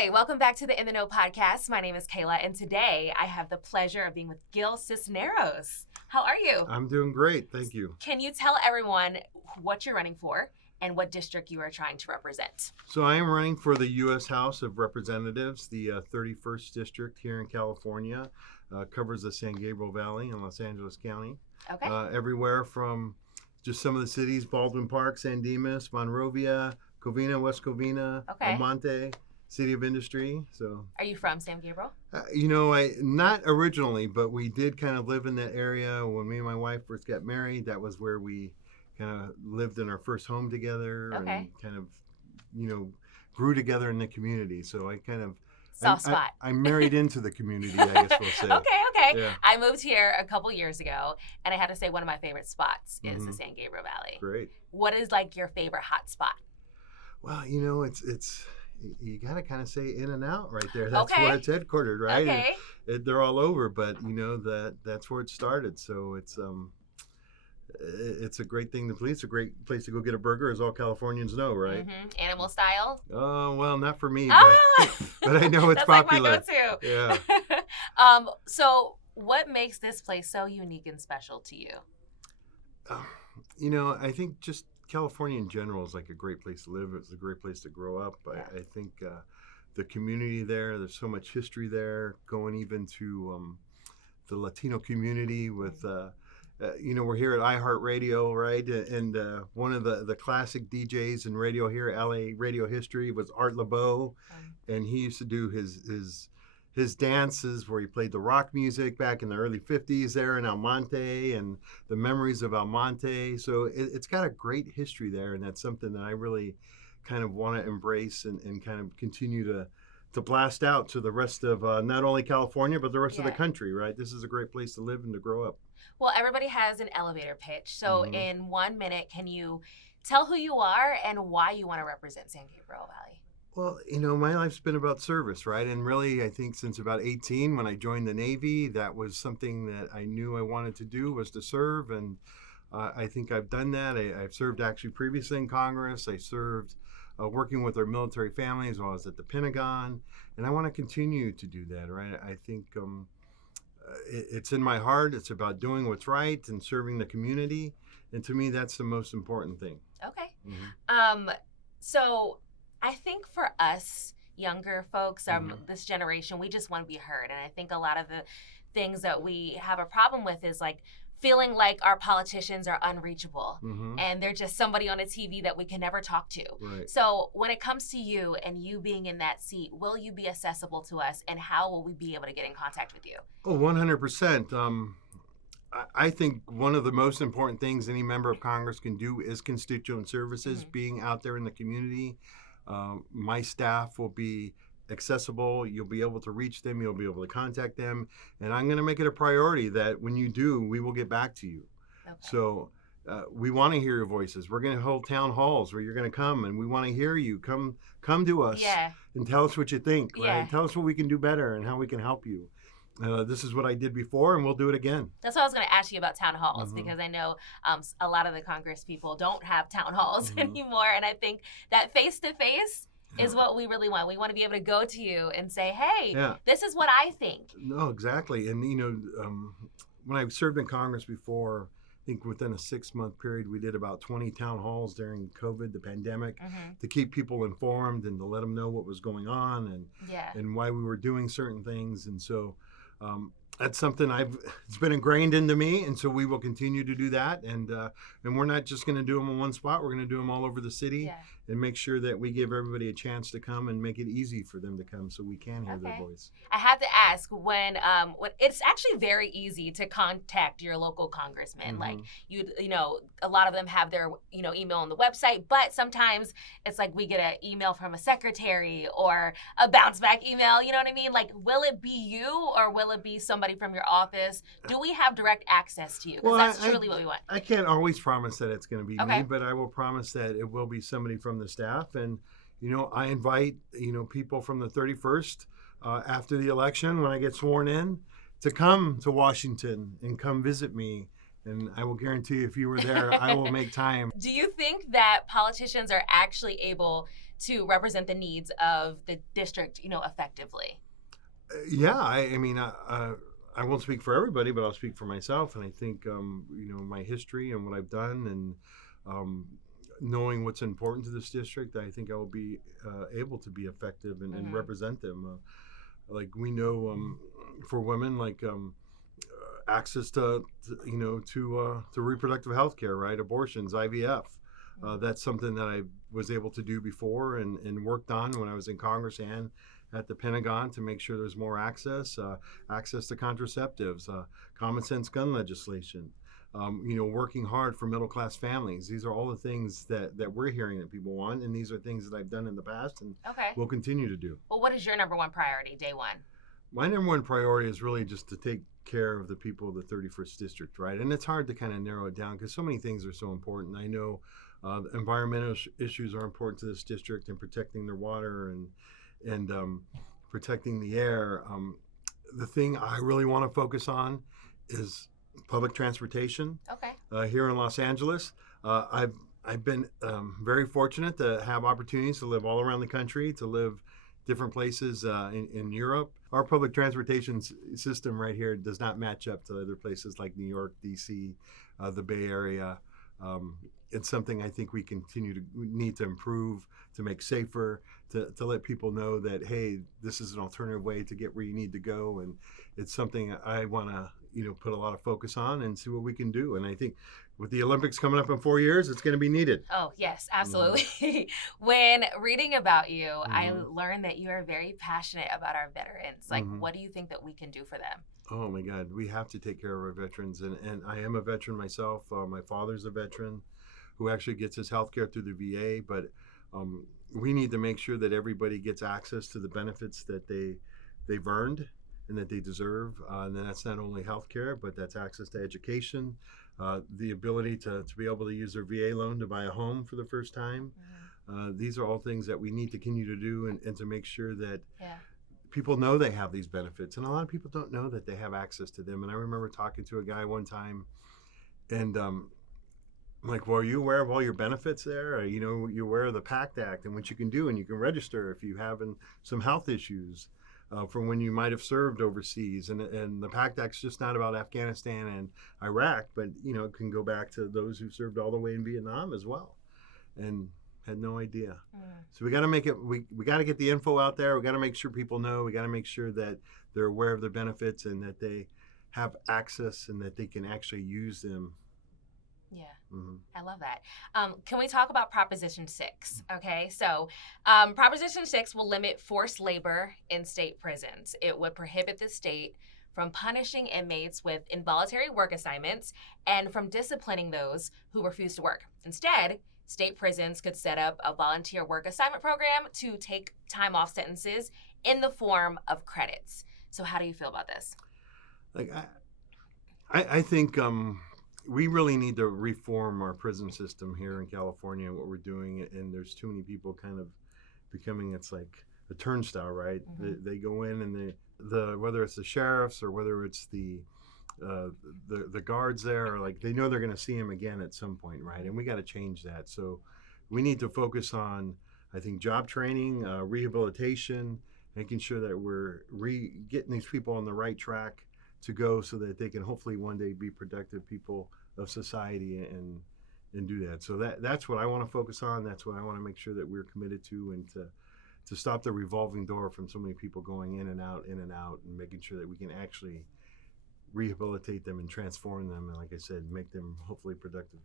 Hi, welcome back to the In the Know podcast. My name is Kayla, and today I have the pleasure of being with Gil Cisneros. How are you? I'm doing great, thank you. Can you tell everyone what you're running for and what district you are trying to represent? So I am running for the U.S. House of Representatives, the 31st District here in California. Covers the San Gabriel Valley in Los Angeles County. Okay. Everywhere from just some of the cities, Baldwin Park, San Dimas, Monrovia, Covina, West Covina, Okay. El Monte, City of Industry. So, Are you from San Gabriel? I not originally, but we did kind of live in that area when me and my wife first got married. That was where we kind of lived in our first home together Okay. and kind of, grew together in the community. So I kind of Soft spot. I married into the community, I guess we'll say. Okay. Yeah. I moved here a couple years ago, and I had to say one of my favorite spots is the Mhm. San Gabriel Valley. Great. What is like your favorite hot spot? Well, it's you got to kind of say In and Out right there. That's Okay. where it's headquartered, right? Okay. They're all over, but that's where it started. So it's a great thing to please. It's a great place to go get a burger, as all Californians know, right? Mm-hmm. Animal style? Oh, well, not for me, Ah! but I know it's That's popular. like my go-to. Yeah. So what makes this place so unique and special to you? I think just California in general is like a great place to live. It's a great place to grow up. Yeah. I think the community there's so much history there, going even to the Latino community with, we're here at iHeartRadio, right? And one of the classic DJs in radio here, LA radio history, was Art LeBeau. And he used to do his dances where he played the rock music back in the early 50s there in El Monte, and the memories of El Monte. So it's got a great history there, and that's something that I really kind of want to embrace and kind of continue to blast out to the rest of not only California, but the rest of the country, right? This is a great place to live and to grow up. Well, everybody has an elevator pitch. So Mhm. in 1 minute, can you tell who you are and why you want to represent San Gabriel Valley? Well, my life's been about service, right? And really, I think since about 18, when I joined the Navy, that was something that I knew I wanted to do, was to serve. And I think I've done that. I've served actually previously in Congress. I served working with our military families while I was at the Pentagon. And I want to continue to do that, right? I think it's in my heart. It's about doing what's right and serving the community. And to me, that's the most important thing. Okay. Mm-hmm. So I think for us younger folks, this generation, we just want to be heard. And I think a lot of the things that we have a problem with is like feeling like our politicians are unreachable and they're just somebody on a TV that we can never talk to. Right. So when it comes to you and you being in that seat, will you be accessible to us and how will we be able to get in contact with you? Oh, 100%. I think one of the most important things any member of Congress can do is constituent services, being out there in the community. My staff will be accessible. You'll be able to reach them. You'll be able to contact them. And I'm going to make it a priority that when you do, we will get back to you. Okay. So we want to hear your voices. We're going to hold town halls where you're going to come, and we want to hear you. Come to us and tell us what you think, right? Yeah. Tell us what we can do better and how we can help you. This is what I did before, and we'll do it again. That's what I was going to ask you about town halls, because I know a lot of the Congress people don't have town halls anymore. And I think that face-to-face is what we really want. We want to be able to go to you and say, hey, this is what I think. No, exactly. And, when I served in Congress before, I think within a 6-month period, we did about 20 town halls during COVID, the pandemic, to keep people informed and to let them know what was going on and why we were doing certain things. And so that's something it's been ingrained into me, and so we will continue to do that. And we're not just going to do them in one spot. We're going to do them all over the city and make sure that we give everybody a chance to come and make it easy for them to come so we can hear their voice. I had to ask when it's actually very easy to contact your local congressman. Like a lot of them have their email on the website, but sometimes it's like we get an email from a secretary or a bounce back email. You know what I mean? Like, will it be you or will it be somebody from your office? Do we have direct access to you? Because that's truly what we want. I can't always promise that it's going to be me, but I will promise that it will be somebody from the staff. And I invite people from the 31st after the election when I get sworn in to come to Washington and come visit me And I will guarantee if you were there, I will make time. Do you think that politicians are actually able to represent the needs of the district, effectively? Yeah, I mean, I won't speak for everybody, but I'll speak for myself. And I think, my history and what I've done and knowing what's important to this district, I think I will be able to be effective and represent them. Like we know for women, like access to reproductive health care, right? Abortions, IVF. That's something that I was able to do before and worked on when I was in Congress and at the Pentagon to make sure there's more access, access to contraceptives, common sense gun legislation, working hard for middle class families. These are all the things that we're hearing that people want, and these are things that I've done in the past and will continue to do. Well, what is your number one priority, day one? My number one priority is really just to take care of the people of the 31st District, right? And it's hard to kind of narrow it down because so many things are so important. I know environmental issues are important to this district and protecting their water and protecting the air. The thing I really want to focus on is public transportation. Okay. Here in Los Angeles, I've been very fortunate to have opportunities to live all around the country, to live different places in Europe. Our public transportation system right here does not match up to other places like New York, D.C., the Bay Area. It's something I think we need to improve, to make safer, to let people know that, hey, this is an alternative way to get where you need to go. And it's something I want to, put a lot of focus on and see what we can do. And I think with the Olympics coming up in 4 years, it's going to be needed. Oh, yes, absolutely. When reading about you, I learned that you are very passionate about our veterans. Like, what do you think that we can do for them? Oh, my God. We have to take care of our veterans. And I am a veteran myself. My father's a veteran who actually gets his health care through the VA. But we need to make sure that everybody gets access to the benefits that they've earned and that they deserve. And that's not only health care, but that's access to education, the ability to be able to use their VA loan to buy a home for the first time. These are all things that we need to continue to do and to make sure that people know they have these benefits. And a lot of people don't know that they have access to them. And I remember talking to a guy one time and I'm like, well, are you aware of all your benefits there? Or, you're aware of the PACT Act and what you can do, and you can register if you have some health issues from when you might have served overseas. And the PACT Act's just not about Afghanistan and Iraq, but, it can go back to those who served all the way in Vietnam as well. And had no idea. So we got to make it, we got to get the info out there. We got to make sure people know. We got to make sure that they're aware of their benefits and that they have access and that they can actually use them. Yeah, I love that. Can we talk about Proposition 6? Okay, so Proposition 6 will limit forced labor in state prisons. It would prohibit the state from punishing inmates with involuntary work assignments and from disciplining those who refuse to work. Instead, state prisons could set up a volunteer work assignment program to take time off sentences in the form of credits. So how do you feel about this? Like, I think we really need to reform our prison system here in California, what we're doing, and there's too many people kind of becoming, it's like a turnstile, right? They go in and whether it's the sheriffs or whether it's the guards there, or like they know they're going to see him again at some point, right? And we got to change that. So we need to focus on, I think, job training, rehabilitation, making sure that we're getting these people on the right track to go so that they can hopefully one day be productive people of society and do that. So that's what I want to focus on. That's what I want to make sure that we're committed to, and to stop the revolving door from so many people going in and out, and making sure that we can actually rehabilitate them and transform them, and like I said, make them hopefully productive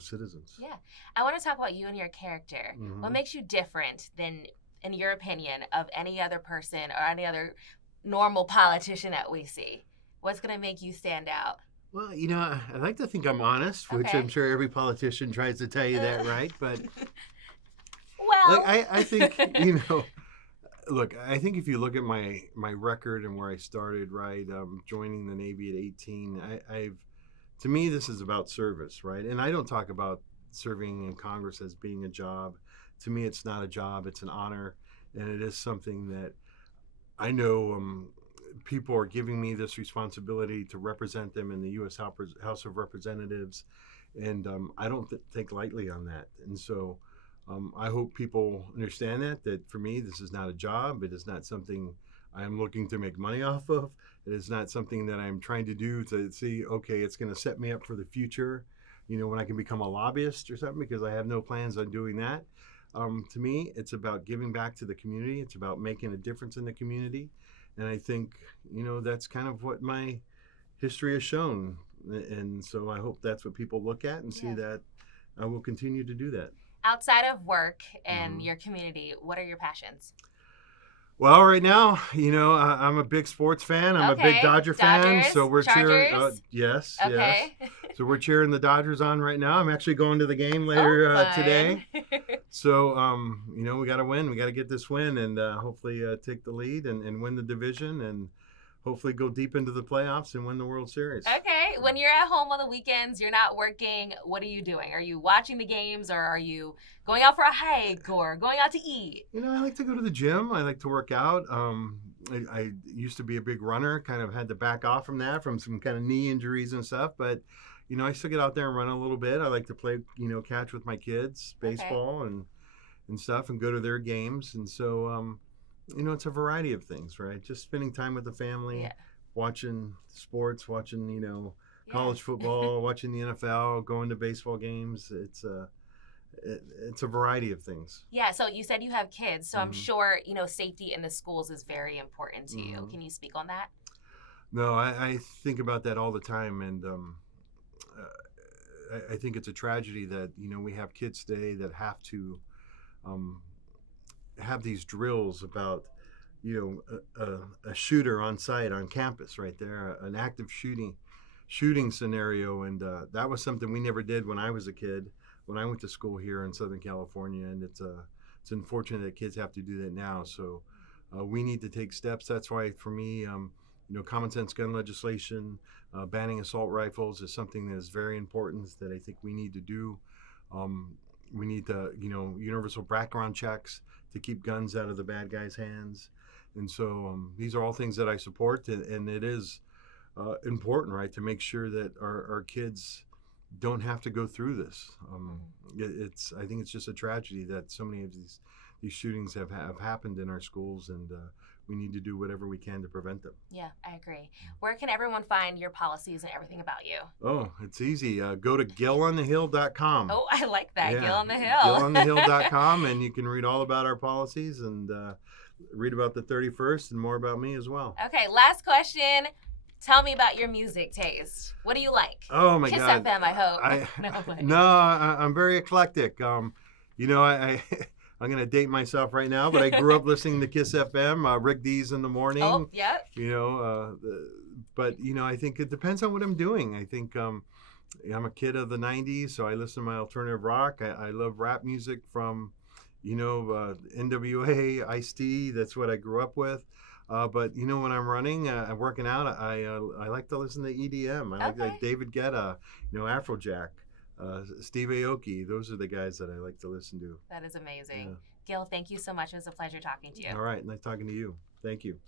citizens. Yeah. I want to talk about you and your character. What makes you different than, in your opinion, of any other person or any other normal politician that we see? What's going to make you stand out? Well, I like to think I'm honest, which I'm sure every politician tries to tell you that, right? But well, I think, look, I think if you look at my record and where I started, right, joining the Navy at 18, to me, this is about service, right? And I don't talk about serving in Congress as being a job. To me, it's not a job, it's an honor, and it is something that I know people are giving me this responsibility to represent them in the U.S. House of Representatives, and I don't take lightly on that. And so I hope people understand that for me, this is not a job. It is not something I am looking to make money off of. It is not something that I'm trying to do to see, okay, it's going to set me up for the future, when I can become a lobbyist or something, because I have no plans on doing that. To me, it's about giving back to the community. It's about making a difference in the community. And I think, that's kind of what my history has shown. And so I hope that's what people look at and see that I will continue to do that. Outside of work and your community, what are your passions? Well, right now, I'm a big sports fan. I'm a big Dodger fan. So we're cheering. Yes, yes. So we're cheering the Dodgers on right now. I'm actually going to the game later today. So, we got to win. We got to get this win and hopefully take the lead and win the division and hopefully go deep into the playoffs and win the World Series. Okay. When you're at home on the weekends, you're not working, what are you doing? Are you watching the games or are you going out for a hike or going out to eat? I like to go to the gym. I like to work out. I used to be a big runner, kind of had to back off from that from some kind of knee injuries and stuff. But, I still get out there and run a little bit. I like to play, catch with my kids, baseball and stuff, and go to their games. And so, it's a variety of things, right? Just spending time with the family, watching sports, watching, college football, watching the NFL, going to baseball games. It's a variety of things. Yeah, so you said you have kids, so I'm sure, safety in the schools is very important to you. Can you speak on that? No, I think about that all the time, and I think it's a tragedy that, we have kids today that have to have these drills about, a shooter on site on campus right there, an active shooting scenario. And that was something we never did when I was a kid, when I went to school here in Southern California. And it's unfortunate that kids have to do that now. So we need to take steps. That's why for me, common sense gun legislation, banning assault rifles is something that is very important that I think we need to do. We need to, universal background checks to keep guns out of the bad guys' hands. And so these are all things that I support. And it is important, right, to make sure that our kids don't have to go through this. I think it's just a tragedy that so many of these shootings have happened in our schools, and we need to do whatever we can to prevent them. Yeah, I agree. Where can everyone find your policies and everything about you? Oh, it's easy. Go to gilonthehill.com. Oh, I like that. Yeah, Gil on the Hill. gilonthehill.com, and you can read all about our policies and read about the 31st and more about me as well. Okay, last question. Tell me about your music taste. What do you like? Oh my Kiss God. FM, I hope. I'm very eclectic. I'm going to date myself right now, but I grew up listening to Kiss FM, Rick D's in the morning. Oh, yeah. But I think it depends on what I'm doing. I think I'm a kid of the 90s, so I listen to my alternative rock. I love rap music from, NWA, Ice-T. That's what I grew up with. But when I'm running, I'm working out, I like to listen to EDM. I like David Guetta, Afrojack. Steve Aoki, those are the guys that I like to listen to. That is amazing. Yeah. Gil, thank you so much. It was a pleasure talking to you. All right, nice talking to you. Thank you.